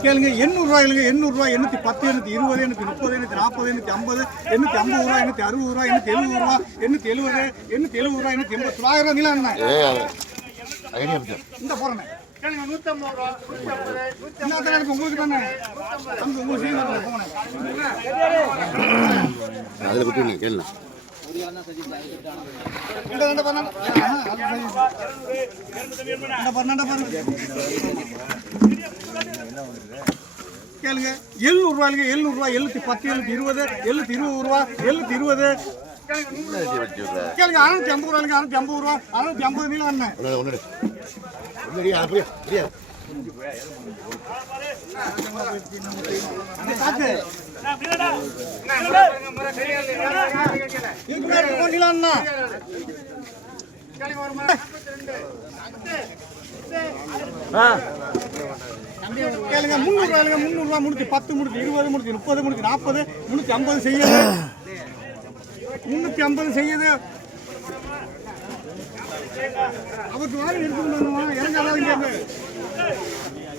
கேளுங்க எண்ணூறுரூவா இல்லைங்க எண்ணூறுரூவா எண்ணூற்றி பத்து எண்ணூற்றி இருபது எண்ணூற்றி முப்பது எண்ணூற்றி நாற்பது எண்ணூற்றி ஐம்பது எண்ணூற்றி ஐம்பது ரூபா எண்ணூற்றி அறுபது ரூபா எண்ணூற்றி எழுபது ரூபா எண்ணூற்றி எழுபது எண்ணூற்றி எழுபது ரூபா எண்ணூற்றி எண்பது தொள்ளாயிரம் நீலாம் என்ன? ஐடியா பத்தி இந்த போகிறேன் ரூபா என்ன உங்களுக்கு தானே? உங்களுக்கு செய்ய போனேன் அதில் விட்டுருங்க கேளுங்க. பண்ணா பண்ணு கேளுங்க. எழுநூறுவாய்க்கு எழுநூறுவா எழுநூத்தி பத்து எழுநூத்தி இருபது எழுநூத்தி இருபது ரூபா எழுநூத்தி இருபது. கேளுங்க அறுநூத்தி ஐம்பது ரூபாய்க்கு அறுநூத்தி ஐம்பது ரூபா அறுநூத்தி ஐம்பது நீளம் என்ன நீளம் என்ன மணி கேளுங்க முந்நூறு ரூபாய்ங்க முந்நூறு ரூபா முன்னூத்தி பத்து முடிச்சு இருபது முடிச்சு முப்பது முடிச்சு நாற்பது முன்னூத்தி ஐம்பது செய்யுது. முன்னூத்தி ஐம்பது செய்யுது. அவருக்கு வாங்கி. எடுத்துக்கணும்